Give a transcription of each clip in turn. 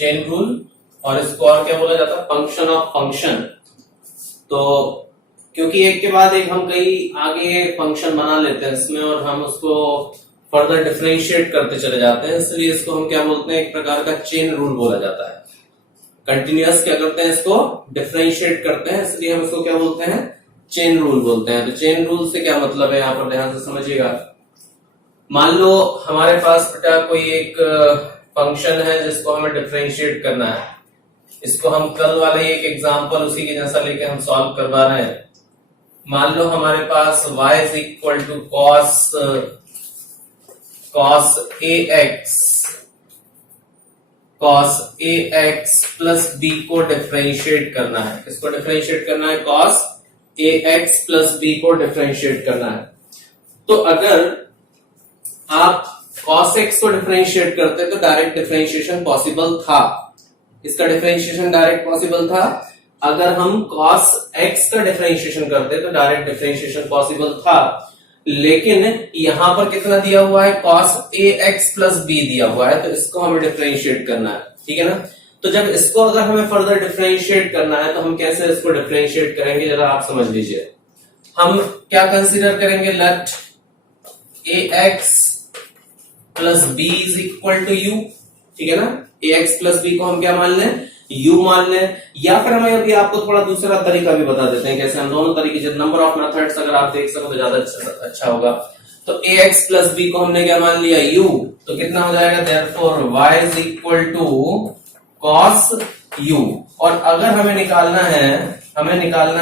Chain rule, और इसको और क्या बोला जाता है, फंक्शन ऑफ फंक्शन। तो क्योंकि एक के बाद एक हम कई आगे फंक्शन बना लेते हैं इसमें और हम उसको फर्दर डिफरेंशिएट करते चले जाते हैं, इसलिए इसको हम क्या बोलते हैं, एक प्रकार का चेन रूल बोला जाता है। कंटिन्यूअस क्या करते हैं, इसको डिफरेंशिएट करते हैं, इसलिए हम इसको क्या बोलते हैं, चेन रूल बोलते हैं। तो चेन रूल से क्या मतलब है, यहां पर ध्यान से समझिएगा। मान लो हमारे पास बेटा कोई एक फंक्शन है जिसको हमें डिफरेंशिएट करना है। इसको हम कल वाले एक एग्जांपल उसी के जैसा लेके हम सॉल्व करवा रहे हैं। मान लो हमारे पास y is equal to cos ax plus b को डिफरेंशिएट करना है। किसको डिफरेंशिएट करना है, cos ax प्लस b को डिफरेंशिएट करना है। तो अगर आप cos x को डिफरेंशिएट करते तो डायरेक्ट डिफरेंशिएशन पॉसिबल था। इसका डिफरेंशिएशन डायरेक्ट पॉसिबल था। अगर हम cos x का डिफरेंशिएशन करते तो डायरेक्ट डिफरेंशिएशन पॉसिबल था। लेकिन यहां पर कितना दिया हुआ है, cos ax प्लस b दिया हुआ है, तो इसको हमें डिफरेंशिएट करना है, ठीक है ना। तो जब इसको अगर हमें फर्दर डिफरेंशिएट करना है तो हम कैसे इसको डिफरेंशिएट करेंगे, जरा आप समझ लीजिए। हम क्या कंसीडर करेंगे, let ax plus b is equal to u, ठीक है ना। ax प्लस b को हम क्या मान लें, u मान लें। या फिर हमें अभी आपको थोड़ा दूसरा तरीका भी बता देते हैं कैसे हम दोनों तरीके से, नंबर ऑफ मेथड्स अगर आप देख सको तो ज्यादा अच्छा होगा। तो ax प्लस b को हमने क्या मान लिया, u, तो कितना हो जाएगा, therefore y is equal to cos u। और अगर हमें निकालना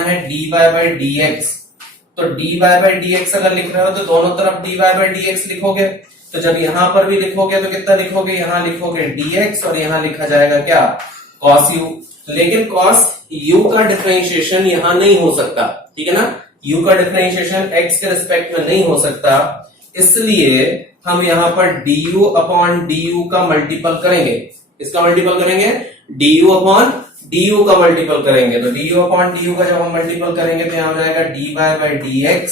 है dy बाई dx, तो dy बाई dx अगर लिख रहे हो तो दोनों तरफ dy बाई dx लिखोगे। तो जब यहां पर भी लिखोगे तो कितना लिखोगे, यहां लिखोगे dx और यहां लिखा जाएगा क्या, cos u। लेकिन cos u का डिफरेंशिएशन यहां नहीं हो सकता, ठीक है ना। u का डिफरेंशिएशन x के रिस्पेक्ट में नहीं हो सकता, इसलिए हम यहां पर du अपॉन du का मल्टीपल करेंगे। इसका मल्टीपल करेंगे, du अपॉन du का मल्टीपल करेंगे। तो du अपॉन du का जब हम मल्टीपल करेंगे तो यहां हो जाएगा dy बाई dx,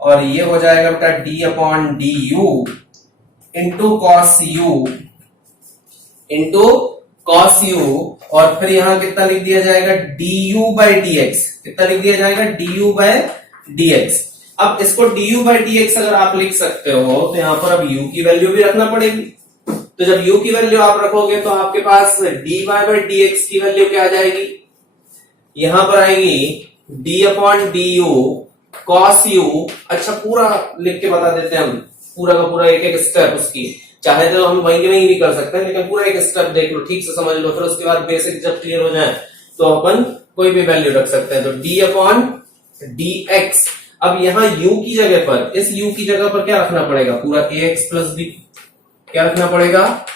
और ये हो जाएगा बेटा d upon du into cos u, और फिर यहां कितना लिख दिया जाएगा, du बाई dx। कितना लिख दिया जाएगा, du बाई dx। अब इसको du बाई dx अगर आप लिख सकते हो तो यहां पर अब u की वैल्यू भी रखना पड़ेगी। तो जब u की वैल्यू आप रखोगे तो आपके पास dy बाई dx की वैल्यू क्या आ जाएगी, यहां पर आएगी d upon du cos u। अच्छा पूरा लिख के बता देते हैं हम, पूरा का पूरा एक एक स्टेप उसकी, चाहे तो हम वहीं के वहीं भी कर सकते हैं, लेकिन पूरा एक स्टेप देख लो, ठीक से समझ लो, फिर उसके बाद बेसिक जब क्लियर हो जाए तो अपन कोई भी वैल्यू रख सकते हैं। तो d अपॉन dx। अब यहाँ u की जगह पर, इस u की जगह पर क्या रखना पड़ेगा, पूरा ax प्लस b, क्या रखना पड़ेगा,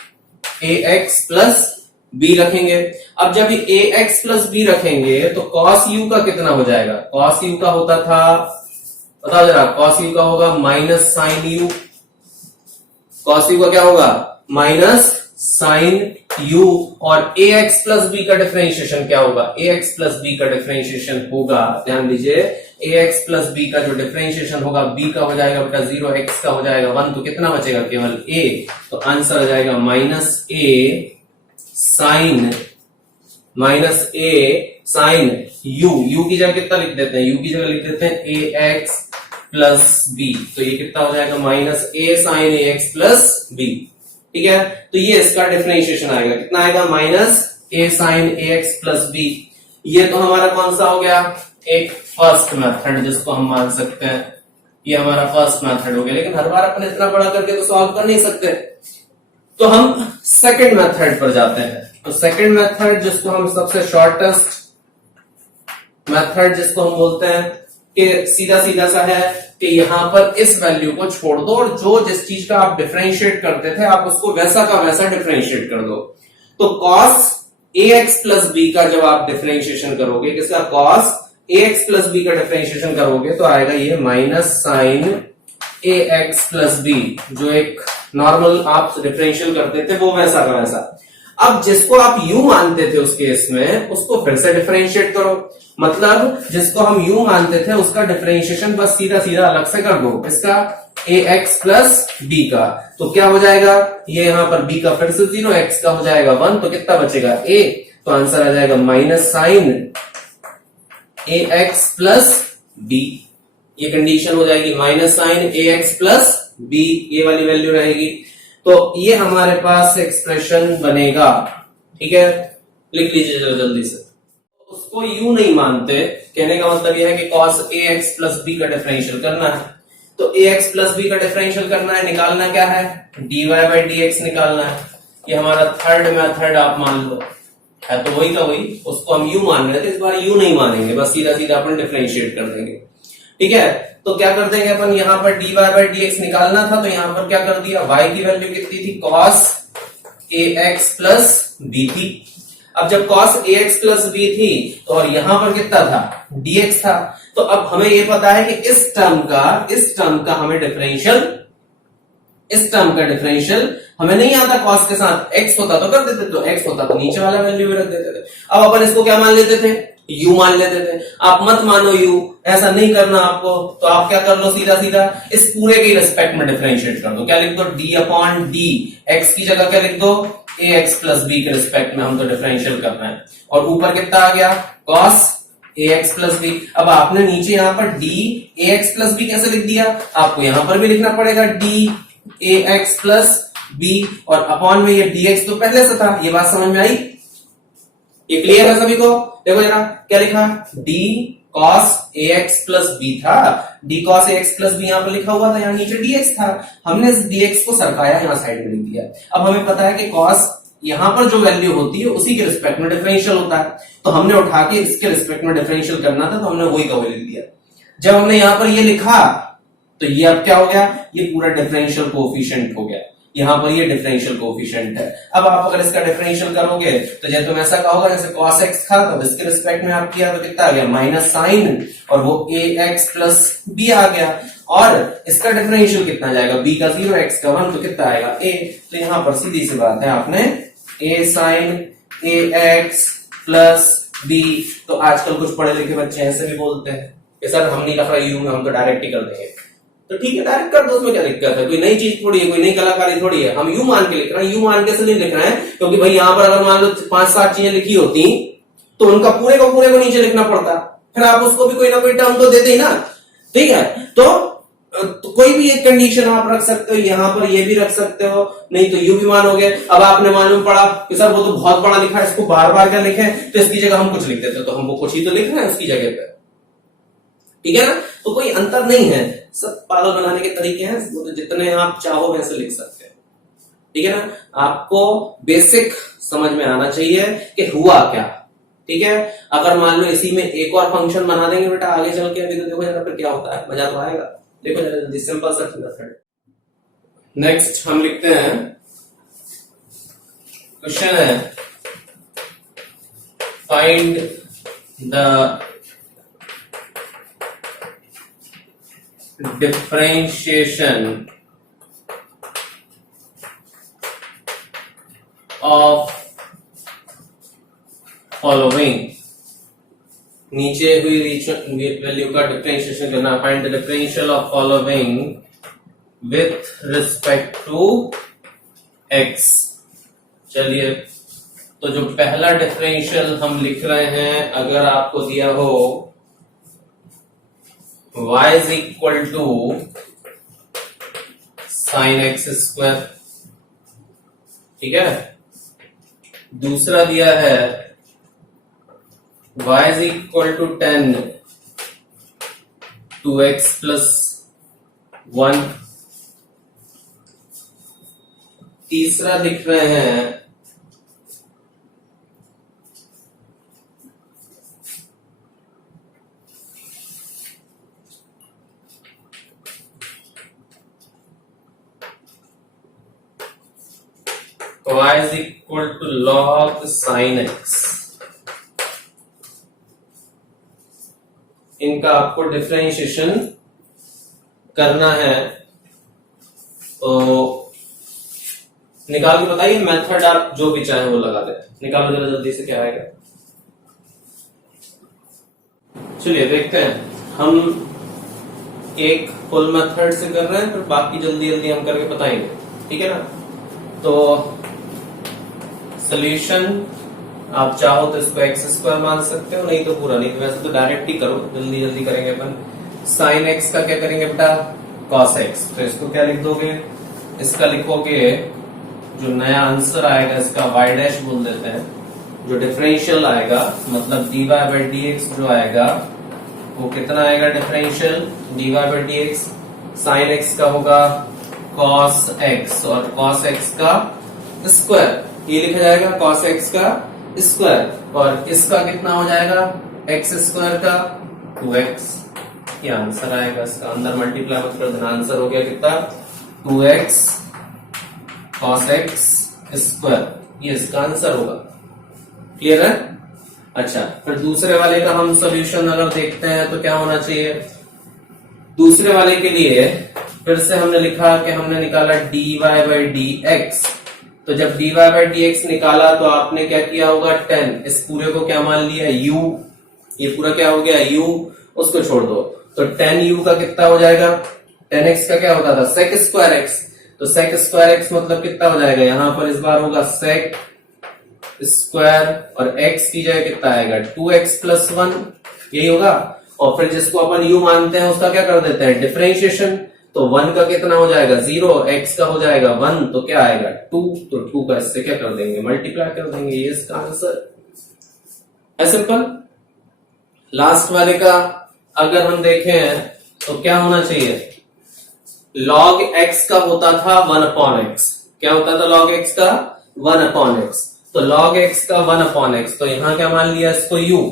ax प्लस b रखेंगे। अब जब ax प्लस b रखेंगे तो cos u का कितना हो जाएगा, cos u का होता था, बताओ जरा, cos u का होगा minus sine u। cos u का क्या होगा, माइनस साइन u। और ax प्लस b का डिफरेंशिएशन क्या होगा, ax प्लस b का डिफरेंशिएशन होगा, ध्यान दीजिए, ax प्लस b का जो डिफरेंशिएशन होगा, b का हो जाएगा बेटा 0, x का हो जाएगा 1, तो कितना बचेगा, केवल a। तो आंसर हो जाएगा माइनस a साइन u की जगह कितना लिख देते हैं, u की जगह लिख देते हैं ax प्लस b। तो ये कितना हो जाएगा, minus a sine ax plus b, ठीक है। तो ये इसका डिफरेंशिएशन आएगा, कितना आएगा, minus a sine ax plus b। ये तो हमारा कौन सा हो गया, एक फर्स्ट मेथड जिसको हम मान सकते हैं, ये हमारा फर्स्ट मेथड हो गया। लेकिन हर बार अपन इतना बड़ा करके तो सॉल्व कर नहीं सकते, तो हम सेकंड मेथड पर जाते हैं। तो सेकंड मेथड जिसको हम सबसे शॉर्टेस्ट मेथड जिसको हम बोलते हैं कि सीधा सीधा सा है कि यहां पर इस वैल्यू को छोड़ दो और जो जिस चीज का आप डिफरेंशिएट करते थे आप उसको वैसा का वैसा डिफरेंशिएट कर दो। तो cos ax प्लस b का जब आप डिफरेंशिएशन करोगे, किसका, cos ax प्लस b का डिफरेंशिएशन करोगे तो आएगा ये minus sine ax plus b, जो एक नॉर्मल आप डिफरेंशियल करते थे वो वैसा का वैसा। अब जिसको आप u मानते थे उस केस में उसको फिर से डिफरेंशिएट करो, मतलब जिसको हम u मानते थे उसका डिफरेंशिएशन बस सीधा सीधा अलग से कर दो। इसका ए एक्स प्लस बी का, तो क्या हो जाएगा, ये यहां पर बी का फिर से 0, एक्स का हो जाएगा 1, तो कितना बचेगा ए, तो आंसर आ जाएगा minus sign a x plus B. ये कंडीशन हो जाएगी minus sign a x plus B, ये वाली वैल्यू रहेगी। तो ये हमारे पास एक्सप्रेशन बनेगा। ठीक है, लिख लीजिए जरा जल्दी से। उसको यू नहीं मानते, कहने का मतलब यह है कि cos a x plus B का डिफरेंशियल करना है। तो ए एक्स प्लस बी का डिफरेंशियल करना है, निकालना क्या है, dy बाई डी एक्स निकालना है। ये हमारा थर्ड मेथड आप मान लो है, तो वही का वही, उसको हम यू मान रहे थे, इस बार यू नहीं मानेंगे, बस सीधा सीधा अपन डिफरेंशिएट कर देंगे। ठीक है, तो क्या कर देंगे अपन, यहां पर dy बाई डी एक्स निकालना था, तो यहां पर क्या कर दिया, y की वैल्यू कितनी थी, cos a x plus B थी। अब जब cos ax प्लस बी थी तो और यहां पर कितना था, dx था, तो अब हमें ये पता है कि इस टर्म का हमें डिफरेंशियल, इस टर्म का डिफरेंशियल हमें नहीं आता, cos के साथ x होता तो कर देते, तो x होता तो नीचे वाला वैल्यू भी रख देते थे। अब अपन इसको क्या मान लेते थे, u मान लेते थे। आप मत मानो u, ऐसा नहीं करना आपको, तो आप क्या कर लो, सीधा सीधा इस पूरे के रिस्पेक्ट में डिफरेंशिएट कर दो। क्या लिख दो, d अपॉन डी, x की जगह क्या लिख दो, ए एक्स प्लस बी के रिस्पेक्ट में हम तो डिफरेंशियल कर रहे हैं, और ऊपर कितना आ गया, cos a x plus b. अब आपने नीचे यहां पर d a x plus b कैसे लिख दिया, आपको यहां पर भी लिखना पड़ेगा d a x plus b, और अपॉन में ये dx तो पहले से था। ये बात समझ में आई, ये क्लियर है सभी को। देखो जरा क्या लिखा, d cos ax plus b था, d cos ax plus b यहां पर लिखा हुआ था, यहां नीचे dx था, हमने इस dx को सरकाया, यहां साइड में लिख दिया। अब हमें पता है कि cos यहां पर जो वैल्यू होती है उसी के रिस्पेक्ट में डिफरेंशियल होता है, तो हमने उठा के इसके रिस्पेक्ट में डिफरेंशियल करना था, तो हमने वही का वही लिख दिया। जब हमने यहां पर ये लिखा तो ये अब क्या हो गया, ये पूरा डिफरेंशियल कोएफिशिएंट हो गया, यहां पर ये डिफरेंशियल कोएफिशिएंट है। अब आप अगर इसका डिफरेंशियल करोगे तो जैसे तुम ऐसा कहोगे जैसे cos x था, तो इसके रिस्पेक्ट में आप किया तो कितना आ गया, माइनस साइन, और वो ए एक्स प्लस बी आ गया, और इसका डिफरेंशियल कितना जाएगा, b का 0 x का 1, तो कितना आएगा a। तो यहां पर सीधी सी बात है, आपने a sine a x plus b, तो आजकल कुछ पढ़े लिखे बच्चे ऐसे भी बोलते हैं कि सर हम नहीं कर रहे यू में, हम तो डायरेक्ट ही कर देंगे। तो ठीक है, डायरेक्ट कर दो, उसमें क्या दिक्कत है, कोई नई चीज थोड़ी है, कोई नई कलाकारी थोड़ी है। हम यू मान के लिख रहे हैं, यू मान के से नहीं लिख रहे हैं, क्योंकि भाई यहां पर अगर मान लो 5-7 चीजें लिखी होती तो उनका पूरे को नीचे लिखना पड़ता, फिर आप उसको भी कोई ना कोई टर्म तो देते ही ना। ठीक है, तो कोई भी एक कंडीशन आप रख सकते हो, यहां पर ये भी रख सकते हो, नहीं तो यू भी मानोगे। अब आपने मालूम पड़ा कि सर वो तो बहुत बड़ा लिखा है, इसको बार बार क्या लिखे, तो इसकी जगह हम कुछ लिख देते, तो हमको कुछ ही तो लिख रहे हैं उसकी जगह पे। ठीक है ना, तो कोई अंतर नहीं है, सब पागल बनाने के तरीके हैं, वो तो जितने आप चाहो वैसे लिख सकते हैं। ठीक है ना, आपको बेसिक समझ में आना चाहिए कि हुआ क्या। ठीक है, अगर मान लो इसी में एक और फंक्शन बना देंगे बेटा आगे चल के, अभी तो देखो जरा फिर क्या होता है, मजा तो आएगा। देखो जरा जल्दी, सिंपल सा मेथड। नेक्स्ट हम लिखते हैं, क्वेश्चन है find the differentiation of following। नीचे हुई वैल्यू का डिफरेंशिएशन करना, find the differential of following with respect to x। चलिए, तो जो पहला डिफरेंशियल हम लिख रहे हैं, अगर आपको दिया हो y is equal to sin x square, ठीक है। दूसरा दिया है y is equal to 10 2x plus 1। तीसरा लिख रहे हैं y is equal to log sin x। इनका आपको डिफरेंशिएशन करना है, तो निकाल के बताइए, मेथड आप जो भी चाहे वो लगा दे, निकालो जरा जल्दी से क्या आएगा। चलिए देखते हैं, हम एक फुल मेथड से कर रहे हैं, फिर बाकी जल्दी जल्दी हम करके बताएंगे, ठीक है ना। तो सोल्यूशन आप चाहो तो इसको एक्स स्क्वायर मान सकते हो, नहीं तो पूरा, नहीं तो वैसे तो डायरेक्ट ही करो, जल्दी जल्दी करेंगे अपन। साइन एक्स का क्या करेंगे बेटा, कॉस एक्स, तो इसको क्या लिख दोगे, इसका लिखोगे जो नया आंसर आएगा इसका वाई डैश बोल देते हैं, जो डिफरेंशियल आएगा मतलब dy बाई डी एक्स जो आएगा वो कितना आएगा differential, dy by D x sine x का होगा cos x और cos x का स्क्वायर, ये लिखा जाएगा cos x का स्क्वायर, और इसका कितना हो जाएगा x स्क्वायर का 2x, ये आंसर आएगा इसका, अंदर मल्टीप्लाई मत कर देना, आंसर हो गया कितना 2x cos x स्क्वायर, ये इसका आंसर होगा। क्लियर है। अच्छा, फिर दूसरे वाले का हम सॉल्यूशन अगर देखते हैं तो क्या होना चाहिए, दूसरे वाले के लिए फिर से हमने लिखा कि हमने निकाला dy बाई डी एक्स, तो जब dy बाई डी एक्स निकाला तो आपने क्या किया होगा 10, इस पूरे को क्या मान लिया u, ये पूरा क्या हो गया u, उसको छोड़ दो, तो 10u का कितना हो जाएगा, 10x का क्या होता था sec स्क्वायर x, तो sec स्क्वायर x मतलब कितना हो जाएगा, यहां पर इस बार होगा sec स्क्वायर और x की जगह कितना आएगा 2x प्लस 1, यही होगा, और फिर जिसको अपन u मानते हैं उसका क्या कर देते हैं डिफरेंशिएशन, तो 1 का कितना हो जाएगा 0, x का हो जाएगा 1, तो क्या आएगा 2, तो 2 का इससे क्या कर देंगे मल्टीप्लाई कर देंगे, ये इसका आंसर है, सिंपल। लास्ट वाले का अगर हम देखें तो क्या होना चाहिए, log x का होता था 1 अपॉन x, क्या होता था log x का 1 अपॉन x, तो log x का 1 अपॉन x, तो यहां क्या मान लिया इसको u,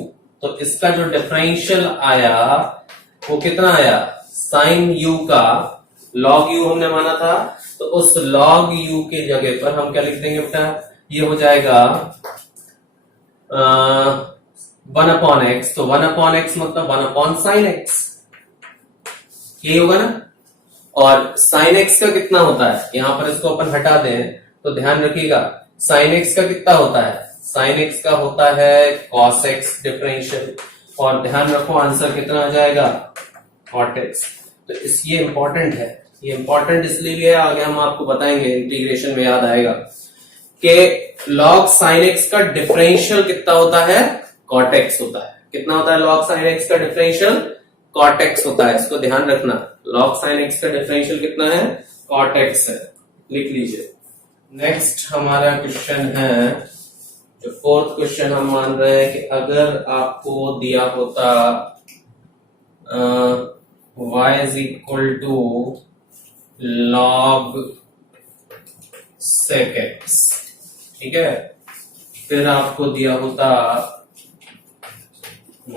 तो इसका जो डिफरेंशियल आया वो कितना आया साइन u का, log u हमने माना था, तो उस log u के जगह पर हम क्या लिख देंगे बेटा, ये हो जाएगा 1 अपॉन x, तो 1 अपॉन x मतलब 1 अपॉन साइन x, ये होगा ना, और साइन x का कितना होता है, यहां पर इसको अपन हटा दें तो ध्यान रखिएगा साइन x का कितना होता है, साइन x का होता है cos x डिफरेंशियल, और ध्यान रखो आंसर कितना आ जाएगा cot x, तो इस ये इंपॉर्टेंट है, ये इंपॉर्टेंट इसलिए भी है, आगे हम आपको बताएंगे इंटीग्रेशन में याद आएगा कि log sin x का डिफरेंशियल कितना होता है cot x होता है, कितना होता है log sin x का डिफरेंशियल cot x होता है, इसको ध्यान रखना, log sin x का डिफरेंशियल कितना है cot x है, लिख लीजिए। नेक्स्ट हमारा क्वेश्चन है, जो फोर्थ क्वेश्चन हम मान रहे हैं कि अगर आपको दिया होता y is equal to log sec x, ठीक है, फिर आपको दिया होता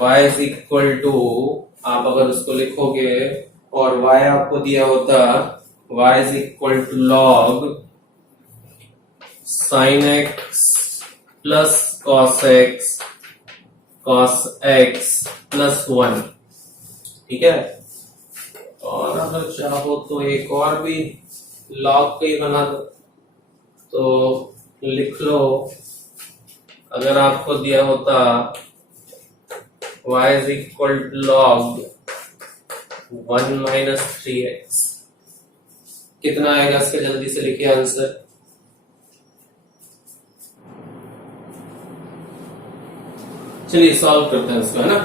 y इज इक्वल टू, आप अगर उसको लिखोगे और y आपको दिया होता y is equal to log sin x plus cos x plus 1, ठीक है, और अगर चाहो तो एक और भी log का ही बना दो, तो लिख लो, अगर आपको दिया होता y is equal to log 1 minus 3x, कितना आएगा इसका जल्दी से लिखिए आंसर, चलिए सॉल्व करते हैं इसको, है ना।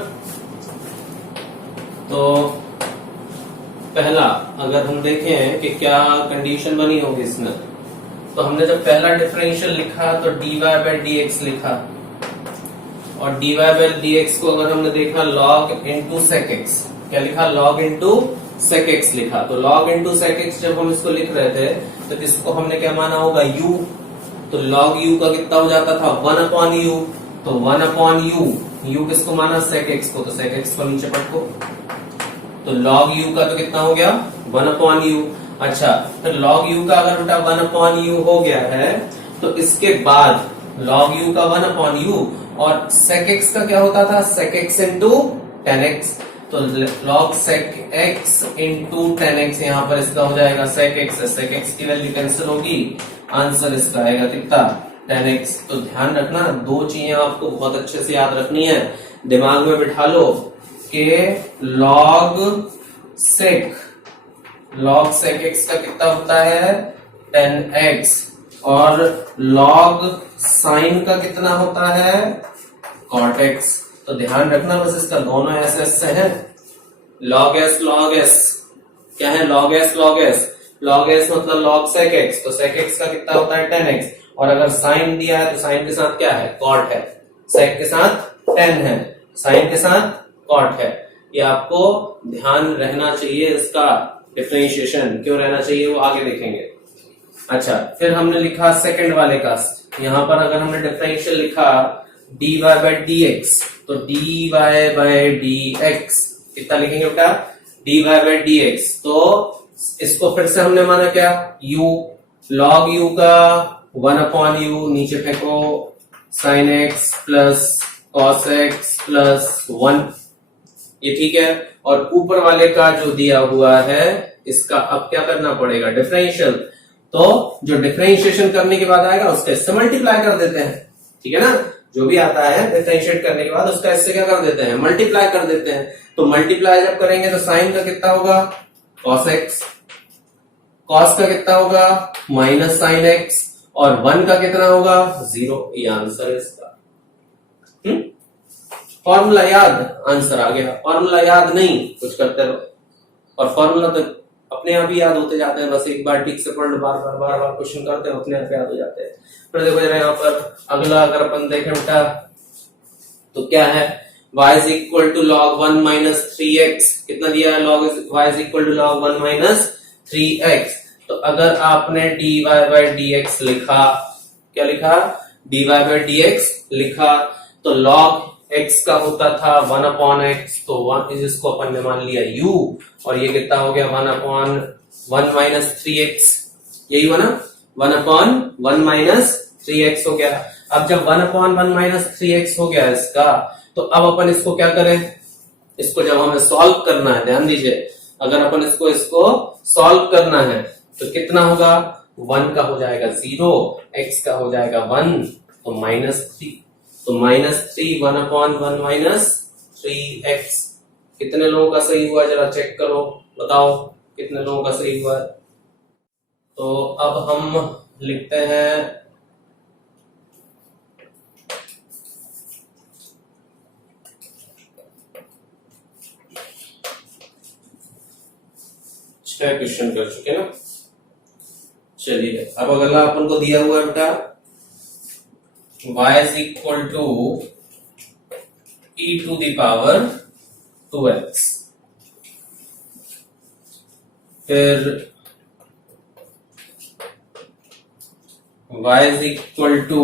तो पहला अगर हम देखें कि क्या कंडीशन बनी होगी इसमें, तो हमने जब पहला डिफरेंशियल लिखा तो dy बाई डी एक्स लिखा, और dy बाई डी एक्स को अगर हमने देखा log इंटू sec x, क्या लिखा log इंटू sec x लिखा, तो log इंटू sec x जब हम इसको लिख रहे थे तो इसको हमने क्या माना होगा u, तो log u का कितना हो जाता था 1 अपॉन u, तो 1 अपॉन u किसको माना sec x को, तो sec x को नीचे पटको, तो log u का तो कितना हो गया 1 अपॉन u। अच्छा, तो log u का अगर बेटा 1 अपॉन u हो गया है, तो इसके बाद log u का 1 अपॉन u, और sec x का क्या होता था sec x into tan x, तो log sec x into tan x, यहां पर इसका हो जाएगा sec x की वैल्यू कैंसिल होगी, आंसर इसका आएगा कितना tan x। तो ध्यान रखना, दो चीजें आपको बहुत अच्छे से याद रखनी है, दिमाग में बिठा लो कि log सेक log sec x का कितना होता है 10x और log sin का कितना होता है cot x। तो ध्यान रखना बस इसका दोनों ऐसे ऐसे है log s क्या है log s मतलब log sec x, तो sec x का कितना होता है 10x और अगर sin दिया है तो sin के साथ क्या है cot है, sec के साथ 10 है, sin के साथ cot है। ये आपको ध्यान रहना चाहिए, इसका डिफरेंशिएशन क्यों रहना चाहिए वो आगे देखेंगे। अच्छा, फिर हमने लिखा सेकंड वाले का, यहां पर अगर हमने डिफरेंशियल लिखा dy by dx तो dy by dx कितना लिखेंगे बेटा dy by dx। तो इसको फिर से हमने माना क्या u, log u का 1 upon u नीचे फेंको sin x plus cos x plus 1, ये ठीक है। और ऊपर वाले का जो दिया हुआ है इसका अब क्या करना पड़ेगा डिफरेंशियल, तो जो डिफरेंशिएशन करने के बाद आएगा उसका इससे मल्टीप्लाई कर देते हैं, ठीक है ना। जो भी आता है डिफरेंशिएट करने के बाद उसका इससे क्या कर देते हैं मल्टीप्लाई कर देते हैं। तो मल्टीप्लाई जब करेंगे तो साइन का कितना होगा cos x, cos का कितना होगा माइनस साइन x और 1 का कितना होगा 0। ये आंसर है इसका। फॉर्मूला याद, आंसर आ गया। फॉर्मूला याद नहीं कुछ करते रहो, और फॉर्मूला तो अपने आप ही याद होते जाते हैं, बस एक बार ठीक से पढ़ लो, बार बार क्वेश्चन करते हैं अपने आप याद हो जाते हैं। फिर देखो जरा यहाँ पर अगला अगर अपन देखें बेटा तो क्या है y is equal to log 1 minus 3x, कितना दिया है log y is equal to log 1 minus 3x। तो अगर आपने dy by dx लिखा, क्या लिखा dy by dx लिखा, तो log x का होता था 1 upon x, तो 1 इसको अपन ने मान लिया u और ये कितना हो गया 1 upon 1 minus 3x, यही बना 1 upon 1 minus 3x हो गया। अब जब 1 upon 1 minus 3x हो गया इसका, तो अब अपन इसको क्या करें, इसको जब हमें सॉल्व करना है, ध्यान दीजिए, अगर अपन इसको सॉल्व करना है तो कितना होगा 1 का हो जाएगा 0, x का हो जाएगा 1, तो -3, तो -3 1 upon 1 minus 3x। कितने लोगों का सही हुआ जरा चेक करो, बताओ कितने लोगों का सही हुआ। तो अब हम लिखते हैं छह क्वेश्चन कर चुके ना। चलिए अब अगला अपन को दिया हुआ है बेटा y is equal to e to the power 2x, फिर y is equal to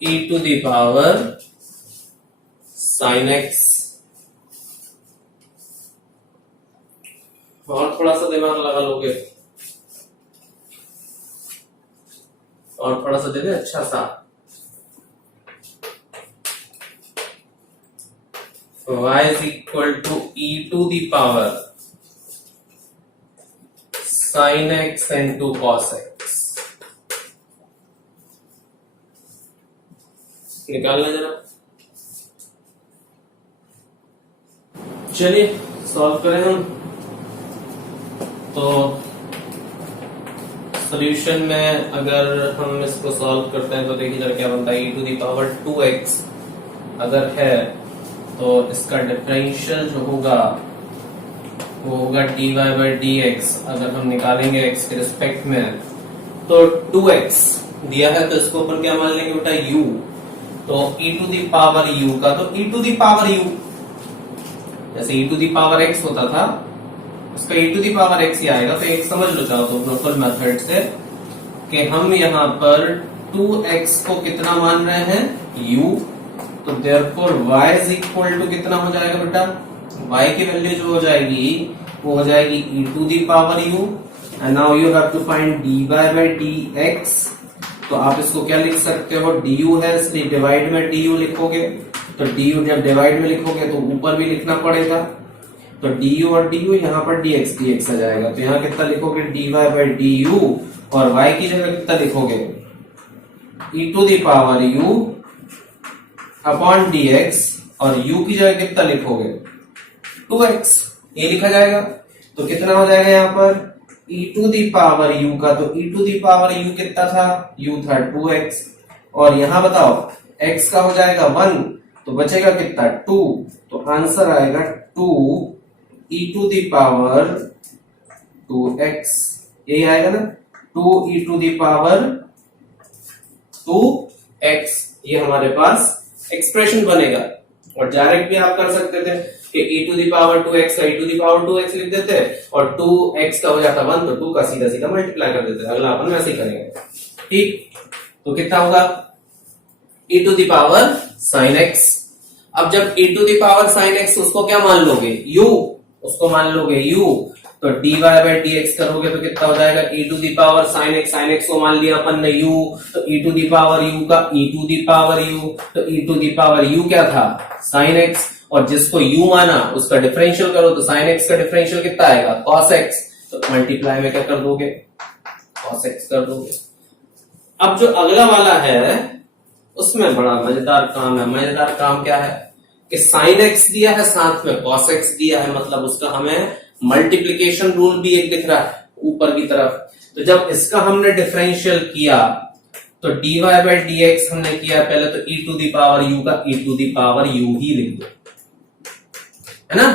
e to the power sin x। और थोड़ा सा दिमाग लगा लोगे, और थोड़ा सा दे दे अच्छा सा। y is equal to e to the power sin x into cos x। निकालना जरा, चलिए सॉल्व करें हम। तो सॉल्यूशन में अगर हम इसको सॉल्व करते हैं तो देखिए जरा क्या बनता है, e to the power 2x अगर है तो इसका डिफरेंशियल जो होगा वो होगा dy by dx। अगर हम निकालेंगे x के रिस्पेक्ट में तो 2x दिया है तो इसको अपन क्या मान लेंगे बेटा u, तो e to the power u का, तो e to the power u जैसे e to the power x होता था उसका e to the power x ही आएगा। तो एक समझ लो चाहो तो नोटल मेथड से कि हम यहाँ पर 2x को कितना मान रहे हैं u, तो therefore y is equal to कितना हो जाएगा बेटा, y की वैल्यू जो हो जाएगी वो हो जाएगी e to the power u, and now you have to find dy by dx। तो आप इसको क्या लिख सकते हो, du है इसलिए डिवाइड में du लिखोगे, तो du जब डिवाइड में लिखोगे तो ऊपर भी लिखना पड़ेगा, तो du और du यहाँ पर dx आ जाएगा। तो यहाँ कितना लिखोगे dy by du और y की जगह कितना लिखोगे e to the power u upon dx और u की जगह कितना लिखोगे 2x ये लिखा जाएगा। तो कितना हो जाएगा यहाँ पर e to the power u का, तो e to the power u कितना था, u था 2x, और यहां बताओ x का हो जाएगा 1, तो बचेगा कितना 2, तो आंसर आएगा 2 e to the power 2x, यही आएगा ना, 2 e to the power 2x, ये हमारे पास एक्सप्रेशन बनेगा। और डायरेक्ट भी आप कर सकते थे कि e to the power 2x का e to the power 2x लिख देते, और 2x का हो जाता 1, तो 2 का सीधा सीधा मल्टीप्लाई कर देते। अगला अपन वैसे ही करेंगे, ठीक। तो कितना होगा e to the power sin x। अब जब e to the power sin x उसको क्या मान लोगे, u, उसको मान लोगे u, तो dy बाय dx करोगे तो कितना हो जाएगा e to the power sin x को मान लिया अपन ने u, तो e to the power u का e to the power u, तो e to the power u क्या था sin x, और जिसको u माना उसका डिफरेंशियल करो, तो sin x का डिफरेंशियल कितना आएगा cos x, तो मल्टीप्लाई में क्या कर दोगे cos x कर दोगे। अब जो अगला वाला है उसमें बड़ा मजेदार काम है। मजेदार काम क्या है कि sin x दिया है, साथ में cos x दिया है, मतलब उसका हमें मल्टीप्लीकेशन रूल भी एक दिख रहा है ऊपर की तरफ। तो जब इसका हमने डिफरेंशियल किया तो dy बाय dx हमने किया पहले, तो e to the power u का e to the power u ही लिख दो, है ना,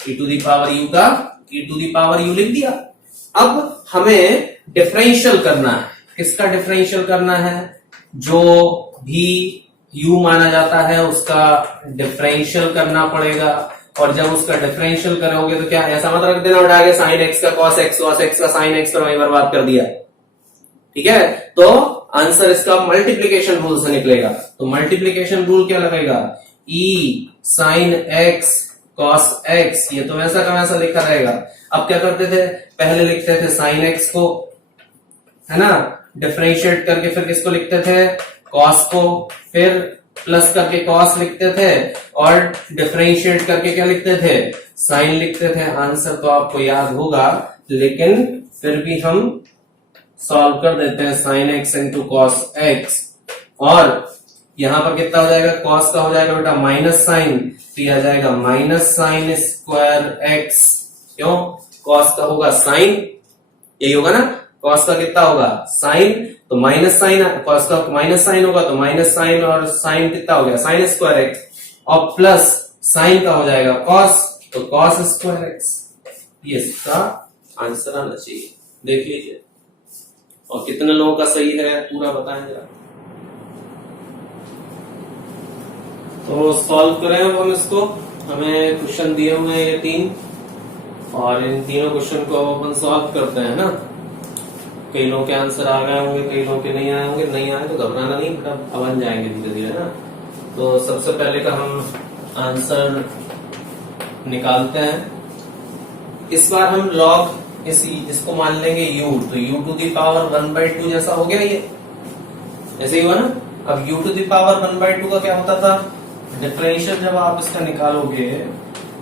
e to the power u का e to the power u लिख दिया। अब हमें डिफरेंशियल करना है, किसका डिफरेंशियल करना है, जो भी u माना जाता है उसका डिफरेंशियल करना पड़ेगा। और जब उसका डिफरेंशियल करोगे तो क्या ऐसा मत रख देना उठा के sin x का cos x, cos x का sin x पर वही बर्बाद कर दिया, ठीक है। तो आंसर इसका मल्टीप्लीकेशन रूल से निकलेगा। तो मल्टीप्लीकेशन रूल क्या लगेगा, e sin x cos x, ये तो वैसा का वैसा लिखा रहेगा। अब क्या करते थे, पहले लिखते थे sin x को, है ना, डिफरेंशिएट करके फिर किसको लिखते थे cos को, फिर प्लस करके cos लिखते थे, और डिफरेंशिएट करके क्या लिखते थे sin लिखते थे। आंसर तो आपको याद होगा, लेकिन फिर भी हम सॉल्व कर देते हैं sin x into cos x, और यहां पर कितना हो जाएगा, cos का हो जाएगा बेटा माइनस साइन, तो यह आ जाएगा माइनस साइन स्क्वायर x, क्यों cos का होगा sin, यही होगा ना, cos का कितना होगा sin, तो माइनस साइन, cos का माइनस साइन होगा तो माइनस साइन, और साइन कितना हो गया sin स्क्वायर x, और प्लस साइन का हो जाएगा cos, तो cos स्क्वायर x, ये इसका आंसर आना चाहिए। देख लीजिए, और कितने लोगों का सही है पूरा बताएं जरा। तो सॉल्व करें अब हम इसको, हमें क्वेश्चन दिए हुए हैं ये 3, और इन तीनों क्वेश्चन को अपन सॉल्व करते हैं ना। कई लोगों के आंसर आ गए होंगे, कई लोगों के नहीं आए होंगे, नहीं आए तो घबराना नहीं, बट अब बन जाएंगे धीरे धीरे ना। तो सबसे पहले का हम आंसर निकालते हैं। इस बार हम लॉग इसको मान लेंगे u, तो u टू दी पावर 1/2 जैसा हो गया, ये ऐसे ही हुआ ना। अब u टू दी पावर 1/2 का क्या होता था, डिफरेंशियल जब आप इसका निकालोगे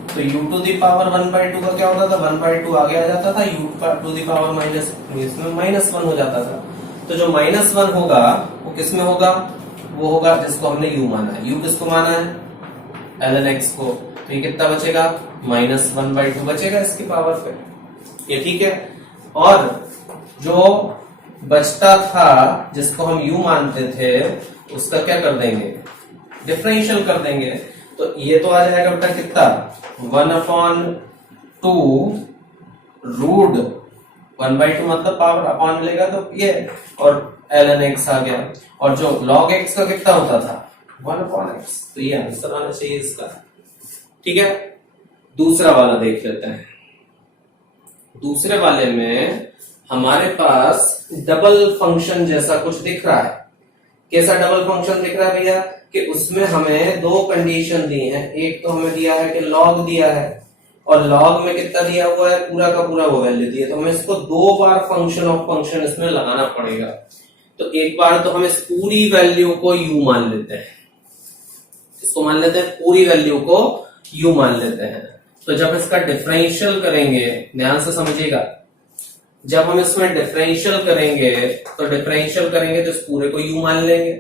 तो u टू दी पावर 1/2 का क्या होता था, 1/2 आगे आ जाता था, u to the power minus, इसमें -1 हो जाता था। तो जो -1 होगा वो किसमें होगा, वो होगा जिसको हमने u माना है। u किसको माना है, ln x को, तो ये कितना बचेगा -1/2 बचेगा इसकी पावर पे, ये ठीक है। और जो बचता था जिसको हम u मानते थे उसका क्या कर देंगे, डिफरेंशियल कर देंगे। तो ये तो आ जाएगा बेटा कितना 1/2 रूट 1/2 मतलब पावर अपॉन मिलेगा, तो ये, और ln x आ गया, और जो log x का कितना होता था 1/x, तो ये आंसर आना चाहिए इसका, ठीक है। दूसरा वाला देख लेते हैं। दूसरे वाले में हमारे पास डबल फंक्शन जैसा कुछ दिख रहा है। कैसा डबल फंक्शन दिख रहा है भैया, कि उसमें हमें दो कंडीशन दी है। एक तो हमें दिया है कि log दिया है, और log में कितना दिया हुआ है, पूरा का पूरा वो वैल्यू दी है। तो हमें इसको 2 बार फंक्शन ऑफ फंक्शन इसमें लगाना पड़ेगा। तो एक बार तो हम इस पूरी वैल्यू को u मान लेते हैं, इसको मान लेते हैं, पूरी वैल्यू को u मान लेते हैं। तो जब इसका डिफरेंशियल करेंगे, ध्यान से समझिएगा, जब हम इसमें डिफरेंशियल करेंगे तो डिफरेंशियल करेंगे तो इस पूरे को u मान लेंगे।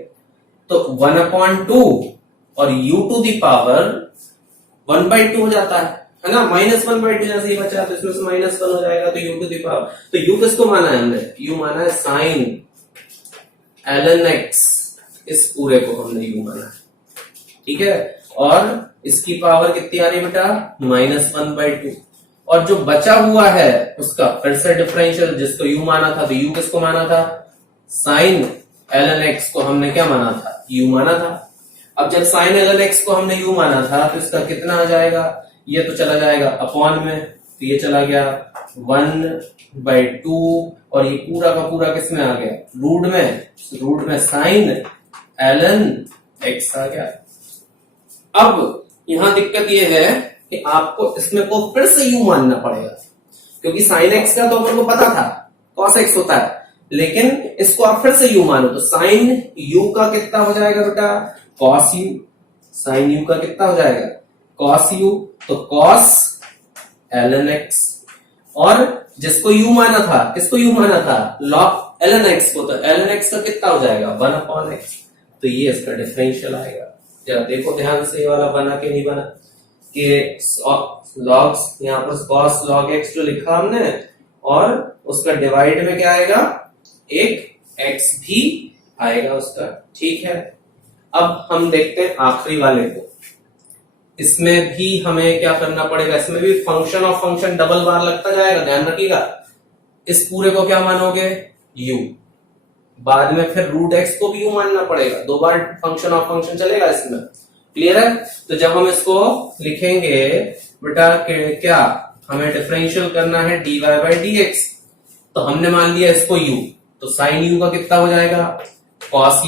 तो 1/2 और u टू दी पावर 1/2 हो जाता है। है ना, -1/2 जैसे ही बचा तो इसमें से -1 हो जाएगा, तो u टू द पावर, तो u किसको माना है हमने, u माना है sin ln x, इस पूरे को हमने u माना है, ठीक है। और इसकी पावर कितनी आ रही बेटा, -1/2, और जो बचा हुआ है उसका फिर से डिफरेंशियल, जिसको u माना था, तो u किसको माना था, sin ln x को हमने क्या माना था, u माना था। अब जब sin ln x को हमने u माना था तो इसका कितना आ जाएगा, ये तो चला जाएगा अपॉन में, तो ये चला गया 1/2, और ये पूरा का पूरा किस में आ गया, रूट में sin ln x आ गया। अब यहां दिक्कत ये है कि आपको इसमें को फिर से u मानना पड़ेगा, क्योंकि sin x का तो अपन को पता था cos x होता है, लेकिन इसको आप फिर से u मानो, तो sin u का कितना हो जाएगा बेटा, cos u, sin u का कितना हो जाएगा, cos u, तो cos ln x, और जिसको u माना था, किसको u माना था, log ln x को, तो ln x का कितना हो जाएगा, 1/x, तो ये इसका डिफरेंशियल आएगा। जरा देखो ध्यान से, ये वाला बना के नहीं बना, कि लॉग्स यहाँ पर cos log x जो लिखा हमने, और उसका डिवाइड में क्या आएगा, एक x भी आएगा उसका, ठीक है। अब हम देखते हैं आखिरी वाले को, इसमें भी हमें क्या करना पड़ेगा, इसमें भी फंक्शन ऑफ फंक्शन डबल बार लगता जाएगा, ध्यान रखिएगा। इस पूरे को क्या मानोगे, u, बाद में फिर रूट x को भी u मानना पड़ेगा, 2 बार फंक्शन ऑफ फंक्शन चलेगा इसमें, क्लियर है। तो जब हम इसको लिखेंगे बेटा क्या, हमें डिफरेंशियल करना है dy/dx, तो हमने मान लिया इसको u, तो sin u का कितना हो जाएगा, cos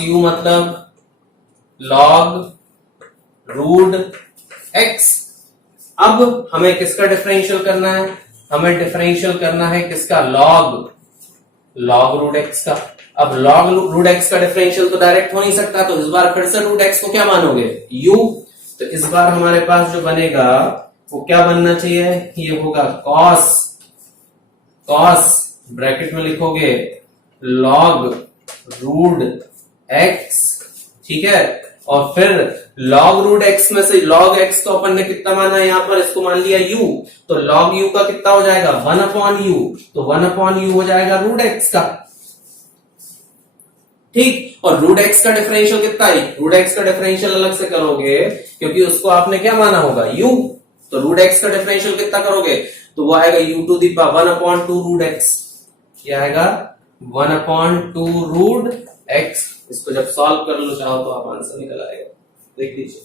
u मतलब log रूट x। अब हमें किसका डिफरेंशियल करना है, हमें डिफरेंशियल करना है किसका, log रूट x का। अब log रूट x का डिफरेंशियल तो डायरेक्ट हो नहीं सकता, तो इस बार फिर से रूट x को क्या मानोगे, u, तो इस बार हमारे पास जो बनेगा वो क्या बनना चाहिए, ये होगा cos ब्रैकेट में लिखोगे log रूट x, ठीक है, और फिर log रूट x में से log x को अपन ने कितना माना है, यहां पर इसको मान लिया u, तो log u का कितना हो जाएगा, 1/u, तो 1/u हो जाएगा रूट x का, ठीक। और रूट x का डिफरेंशियल कितना है, रूट x का डिफरेंशियल अलग से करोगे, क्योंकि उसको आपने क्या माना होगा, u, तो रूट x का डिफरेंशियल कितना करोगे, तो वो आएगा u to the power 1/2 root x, क्या आएगा 1/2 रूट x। इसको जब सॉल्व कर लो चाहो तो आप आंसर निकल आएगा, देख लीजिए।